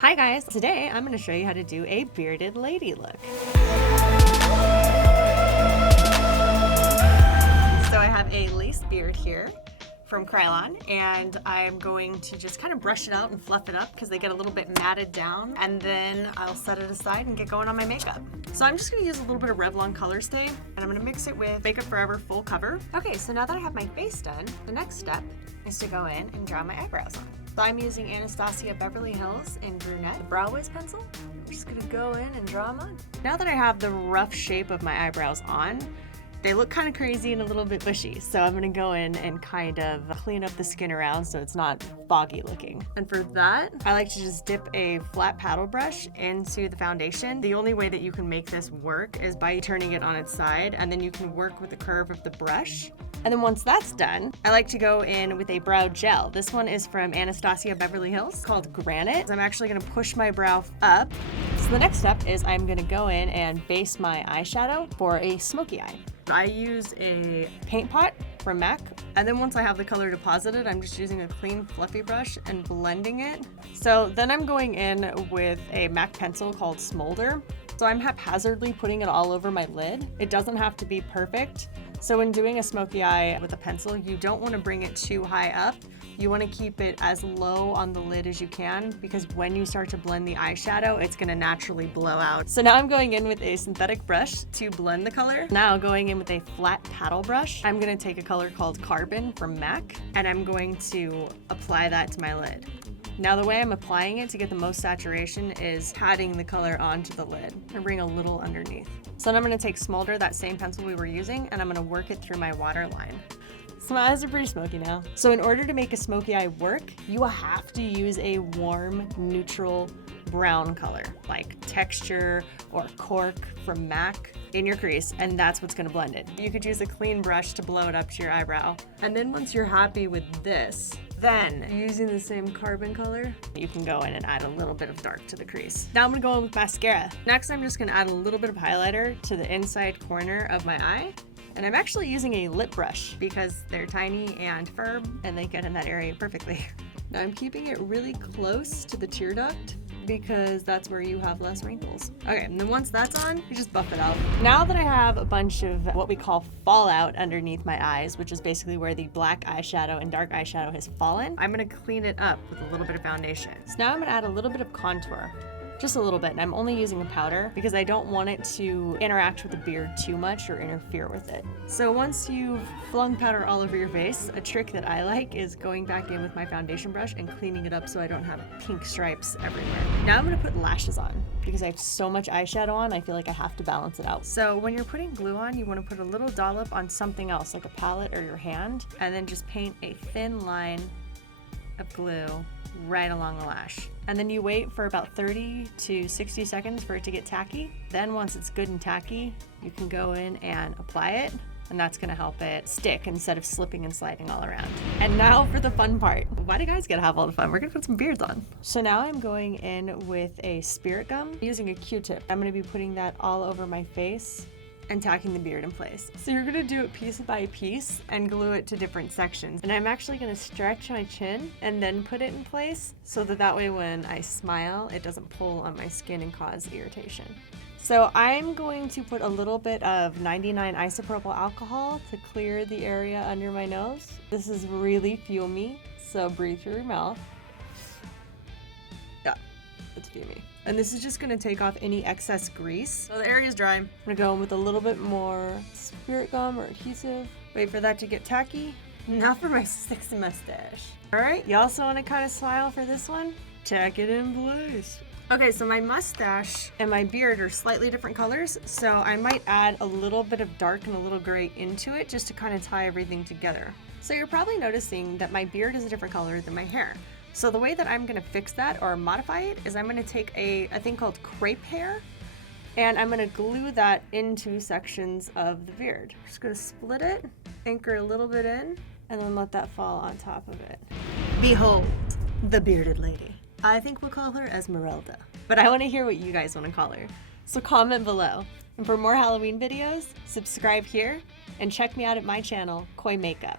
Hi guys, today I'm going to show you how to do a bearded lady look. So I have a lace beard here from Krylon, and I'm going to just kind of brush it out and fluff it up because they get a little bit matted down, and then I'll set it aside and get going on my makeup. So I'm just going to use a little bit of Revlon Color Stay, and I'm going to mix it with Makeup Forever Full Cover. Okay, so now that I have my face done, the next step is to go in and draw my eyebrows on. So I'm using Anastasia Beverly Hills in Brunette, the Brow Wiz pencil. I'm just gonna go in and draw them on. Now that I have the rough shape of my eyebrows on, they look kind of crazy and a little bit bushy. So I'm gonna go in and kind of clean up the skin around so it's not foggy looking. And for that, I like to just dip a flat paddle brush into the foundation. The only way that you can make this work is by turning it on its side, and then you can work with the curve of the brush. And then once that's done, I like to go in with a brow gel. This one is from Anastasia Beverly Hills called Granite. I'm actually gonna push my brow up. So the next step is I'm gonna go in and base my eyeshadow for a smoky eye. I use a paint pot from MAC, and then once I have the color deposited, I'm just using a clean fluffy brush and blending it. So then I'm going in with a MAC pencil called Smolder. So I'm haphazardly putting it all over my lid. It doesn't have to be perfect. So when doing a smoky eye with a pencil, you don't want to bring it too high up. You want to keep it as low on the lid as you can, because when you start to blend the eyeshadow, it's going to naturally blow out. So now I'm going in with a synthetic brush to blend the color. Now going in with a flat paddle brush, I'm going to take a color called Carbon from MAC, and I'm going to apply that to my lid. Now the way I'm applying it to get the most saturation is patting the color onto the lid and bring a little underneath. So now I'm going to take Smolder, that same pencil we were using, and I'm going to work it through my waterline. So my eyes are pretty smoky now. So in order to make a smoky eye work, you have to use a warm, neutral brown color, like Texture or Cork from MAC in your crease, and that's what's gonna blend it. You could use a clean brush to blow it up to your eyebrow. And then once you're happy with this, then using the same Carbon color, you can go in and add a little bit of dark to the crease. Now I'm gonna go in with mascara. Next, I'm just gonna add a little bit of highlighter to the inside corner of my eye. And I'm actually using a lip brush because they're tiny and firm and they get in that area perfectly. Now I'm keeping it really close to the tear duct because that's where you have less wrinkles. Okay, and then once that's on, you just buff it out. Now that I have a bunch of what we call fallout underneath my eyes, which is basically where the black eyeshadow and dark eyeshadow has fallen, I'm gonna clean it up with a little bit of foundation. So now I'm gonna add a little bit of contour. Just a little bit, and I'm only using a powder because I don't want it to interact with the beard too much or interfere with it. So once you've flung powder all over your face, a trick that I like is going back in with my foundation brush and cleaning it up so I don't have pink stripes everywhere. Now I'm gonna put lashes on because I have so much eyeshadow on, I feel like I have to balance it out. So when you're putting glue on, you wanna put a little dollop on something else, like a palette or your hand, and then just paint a thin line of glue right along the lash. And then you wait for about 30 to 60 seconds for it to get tacky. Then once it's good and tacky, you can go in and apply it, and that's gonna help it stick instead of slipping and sliding all around. And now for the fun part. Why do guys get to have all the fun? We're gonna put some beards on. So now I'm going in with a spirit gum using a Q-tip. I'm gonna be putting that all over my face and tacking the beard in place. So you're gonna do it piece by piece and glue it to different sections. And I'm actually gonna stretch my chin and then put it in place so that way when I smile, it doesn't pull on my skin and cause irritation. So I'm going to put a little bit of 99 isopropyl alcohol to clear the area under my nose. This is really fumey, so breathe through your mouth. Yeah, it's fumey. And this is just gonna take off any excess grease. So the area's dry. I'm gonna go in with a little bit more spirit gum or adhesive. Wait for that to get tacky. Now for my sexy mustache. All right, you also wanna kind of smile for this one? Tack it in place. Okay, so my mustache and my beard are slightly different colors, so I might add a little bit of dark and a little gray into it just to kind of tie everything together. So you're probably noticing that my beard is a different color than my hair. So the way that I'm gonna fix that or modify it is I'm gonna take a thing called crepe hair, and I'm gonna glue that into sections of the beard. Just gonna split it, anchor a little bit in, and then let that fall on top of it. Behold, the bearded lady. I think we'll call her Esmeralda, but I wanna hear what you guys wanna call her. So comment below. And for more Halloween videos, subscribe here, and check me out at my channel, CoyMakeup.